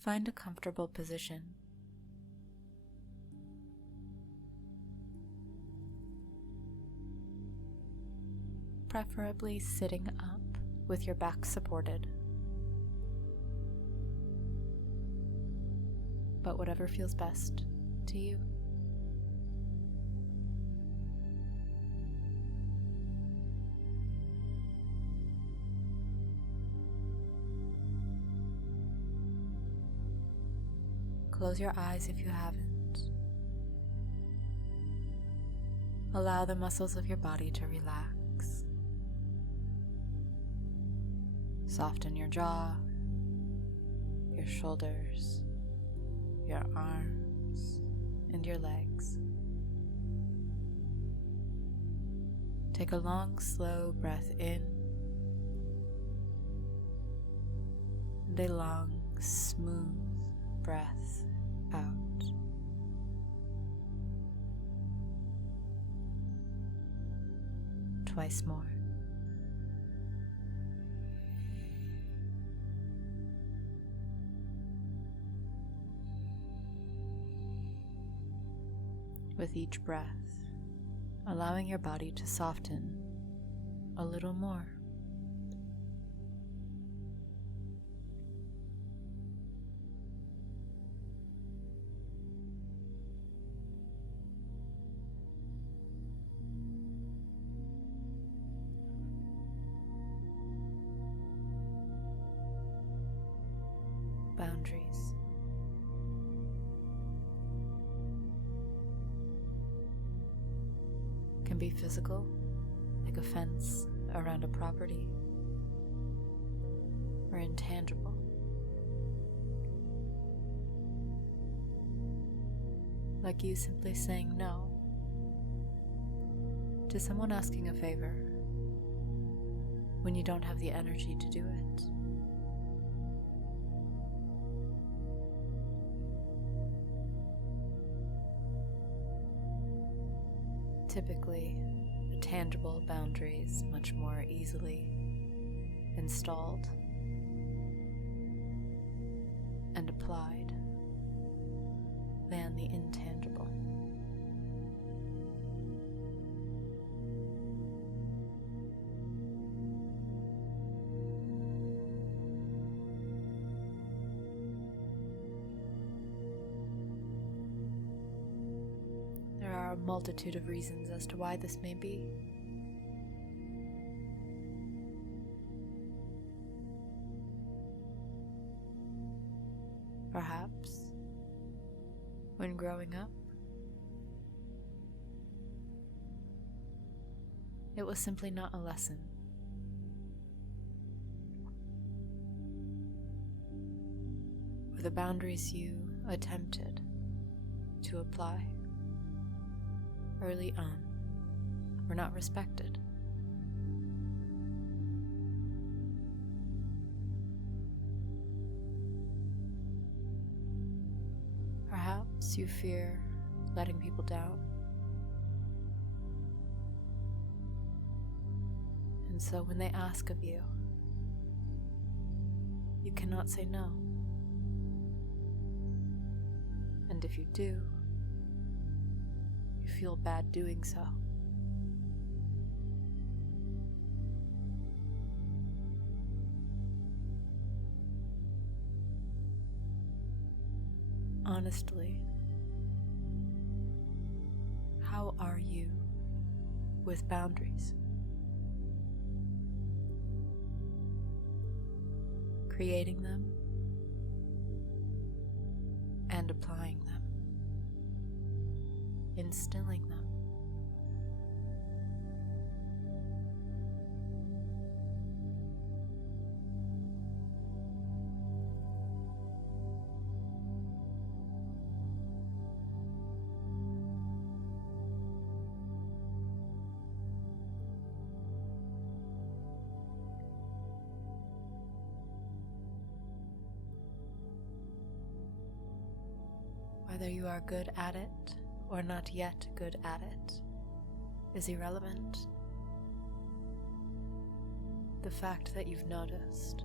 Find a comfortable position. Preferably sitting up with your back supported. But whatever feels best to you. Close your eyes if you haven't. Allow the muscles of your body to relax. Soften your jaw, your shoulders, your arms, and your legs. Take a long, slow breath in and a long, smooth breath out. Twice more. With each breath, allowing your body to soften a little more. Boundaries. Can be physical, like a fence around a property, or intangible, like you simply saying no to someone asking a favor when you don't have the energy to do it. Typically, a tangible boundary is much more easily installed and applied than the intangible. There are a multitude of reasons as to why this may be. Perhaps, when growing up, it was simply not a lesson. Or the boundaries you attempted to apply early on were not respected. Perhaps you fear letting people down, and so when they ask of you, you cannot say no. And if you do, you feel bad doing so. Honestly, how are you with boundaries? Creating them and applying them, instilling them. Whether you are good at it or not yet good at it is irrelevant. The fact that you've noticed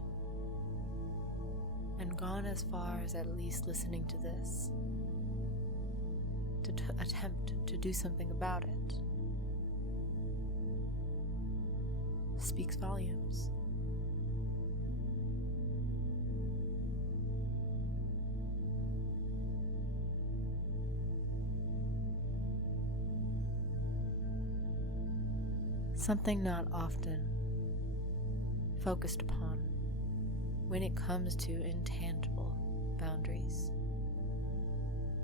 and gone as far as at least listening to this, to attempt to do something about it, speaks volumes. Something not often focused upon when it comes to intangible boundaries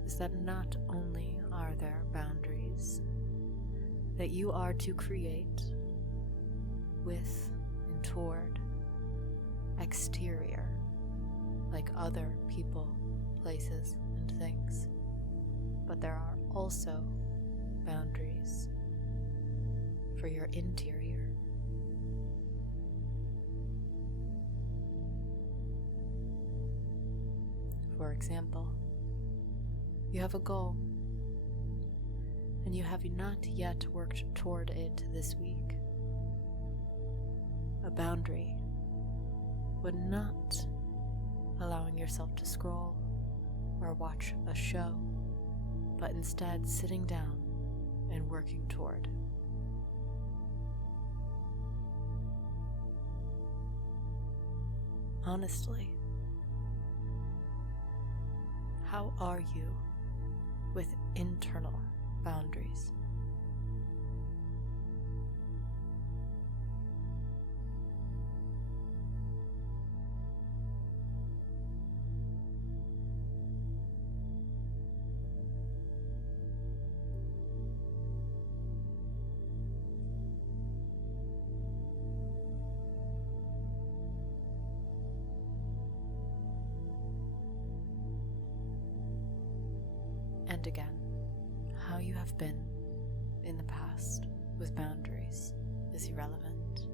is that not only are there boundaries that you are to create with and toward exterior, like other people, places, and things, but there are also boundaries for your interior. For example, you have a goal and you have not yet worked toward it this week. A boundary would not allowing yourself to scroll or watch a show, but instead sitting down and working toward. Honestly, how are you with internal boundaries? And again, how you have been in the past with boundaries is irrelevant,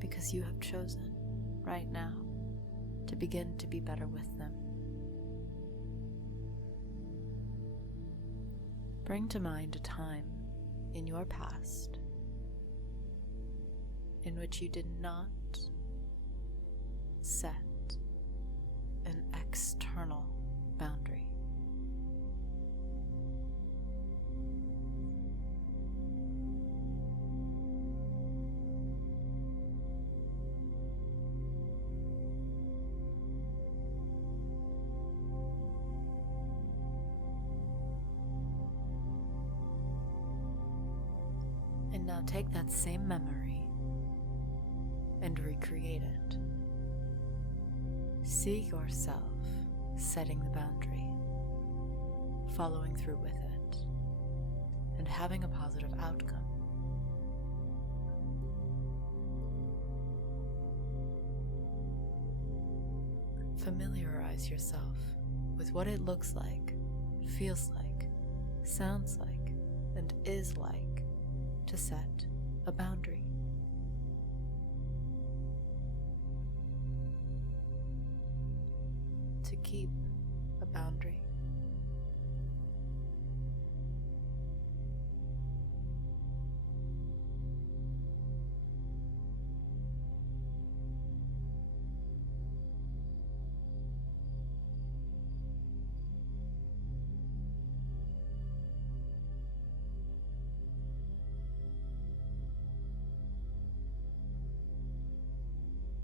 because you have chosen right now to begin to be better with them. Bring to mind a time in your past in which you did not set an external boundary. And now take that same memory and recreate it. See yourself setting the boundary, following through with it, and having a positive outcome. Familiarize yourself with what it looks like, feels like, sounds like, and is like to set a boundary. To keep a boundary.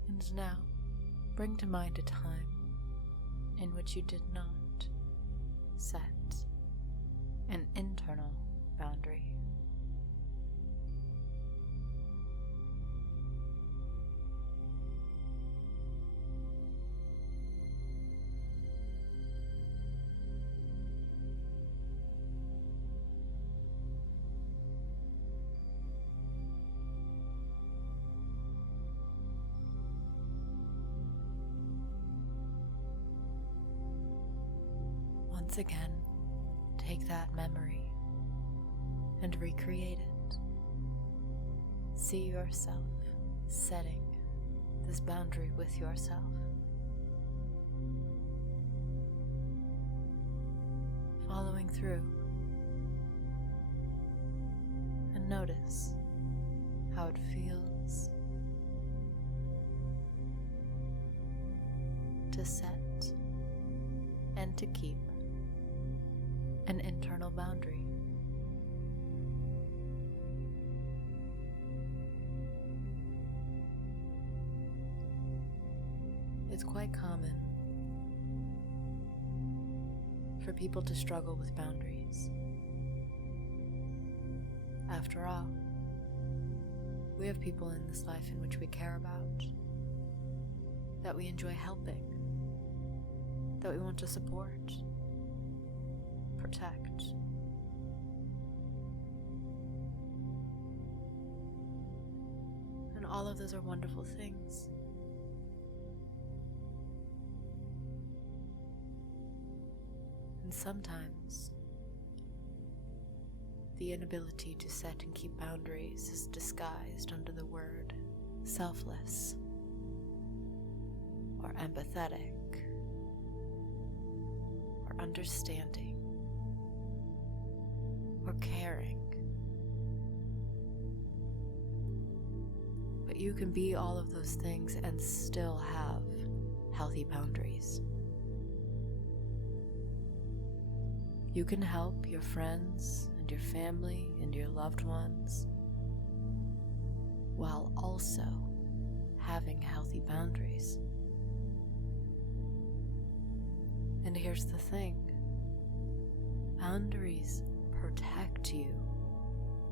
And now, bring to mind a time in which you did not set an internal boundary. Once again, take that memory and recreate it. See yourself setting this boundary with yourself. Following through, and notice how it feels. to set and to keep an internal boundary. It's quite common for people to struggle with boundaries. After all, we have people in this life in which we care about, that we enjoy helping, that we want to support, protect. And all of those are wonderful things. And sometimes the inability to set and keep boundaries is disguised under the word selfless or empathetic or understanding or caring. But you can be all of those things and still have healthy boundaries. You can help your friends and your family and your loved ones while also having healthy boundaries. And here's the thing, boundaries protect you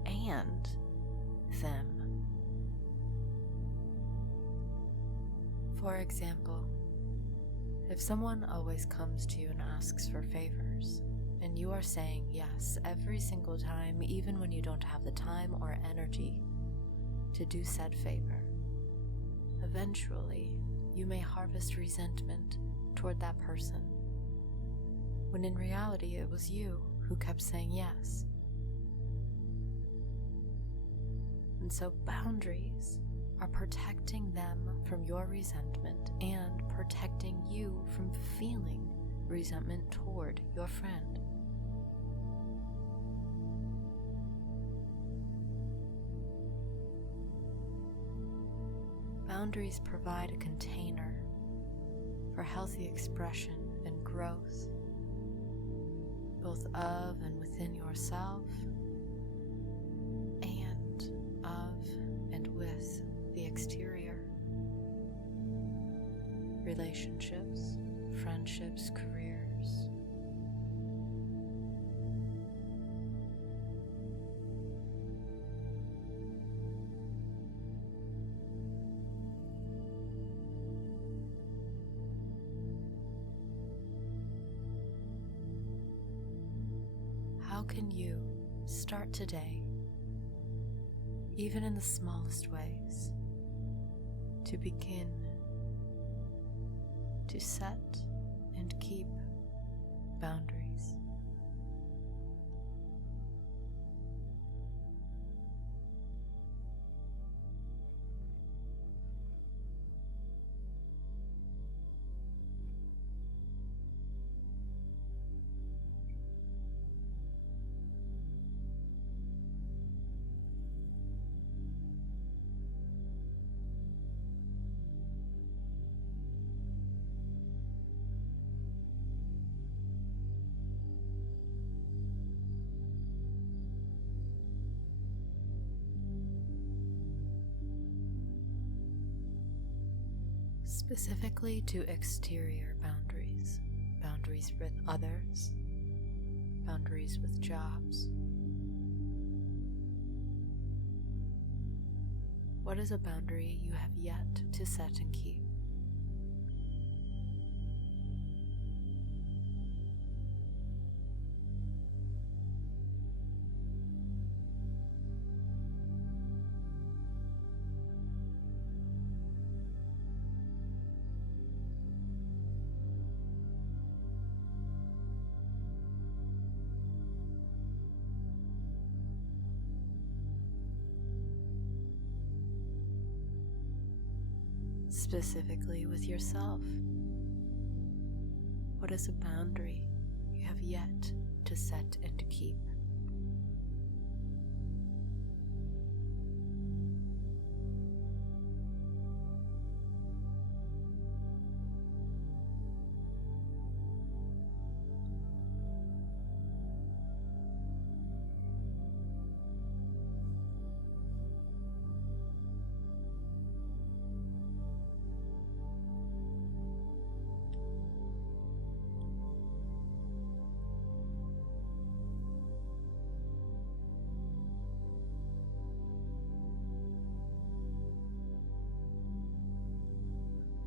and them. For example, if someone always comes to you and asks for favors, and you are saying yes every single time, even when you don't have the time or energy to do said favor, eventually you may harvest resentment toward that person, when in reality it was you who kept saying yes. And so boundaries are protecting them from your resentment and protecting you from feeling resentment toward your friend. Boundaries provide a container for healthy expression and growth, both of and within yourself, and of and with the exterior. Relationships, friendships, careers. How can you start today, even in the smallest ways, to begin to set and keep boundaries? Specifically to exterior boundaries, boundaries with others, boundaries with jobs. What is a boundary you have yet to set and keep? Specifically with yourself, what is a boundary you have yet to set and to keep?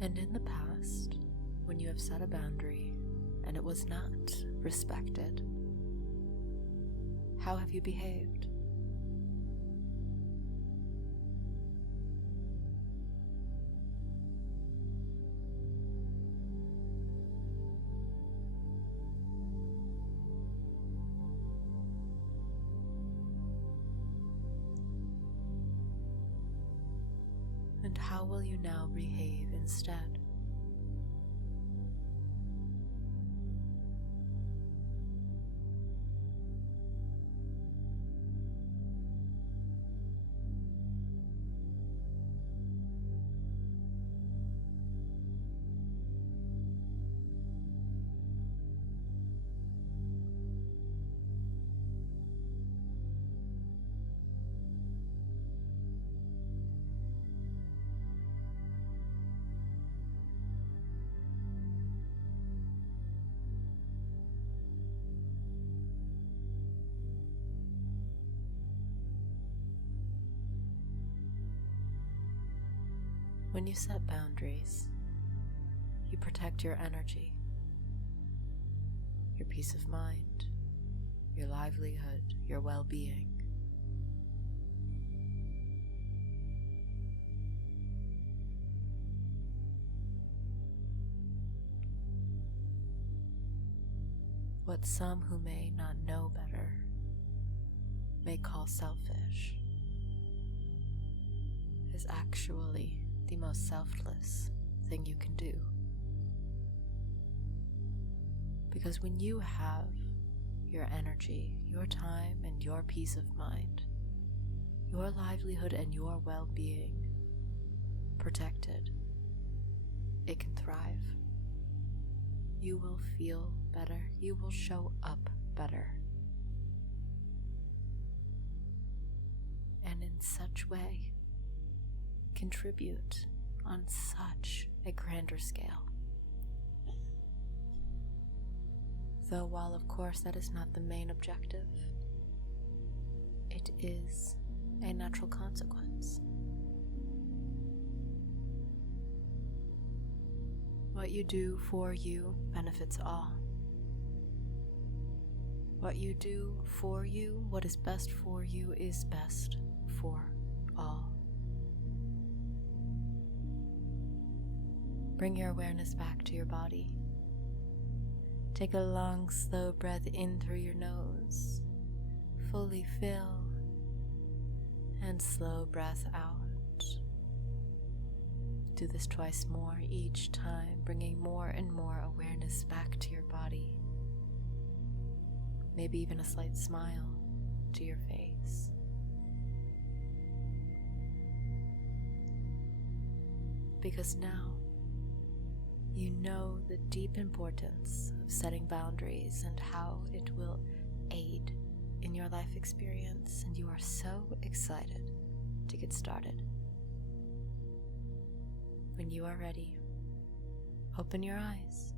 And in the past, when you have set a boundary and it was not respected, how have you behaved? And how will you now behave instead? When you set boundaries, you protect your energy, your peace of mind, your livelihood, your well-being. What some who may not know better may call selfish is actually the most selfless thing you can do. Because when you have your energy, your time, and your peace of mind, your livelihood and your well-being protected, it can thrive. You will feel better. You will show up better. And in such way, contribute on such a grander scale. Though while of course that is not the main objective, it is a natural consequence. What you do for you benefits all. What you do for you, what is best for you, is best for all. Bring your awareness back to your body. Take a long, slow breath in through your nose. Fully fill and slow breath out. Do this twice more each time, bringing more and more awareness back to your body. Maybe even a slight smile to your face. Because now, you know the deep importance of setting boundaries and how it will aid in your life experience, and you are so excited to get started. When you are ready, open your eyes.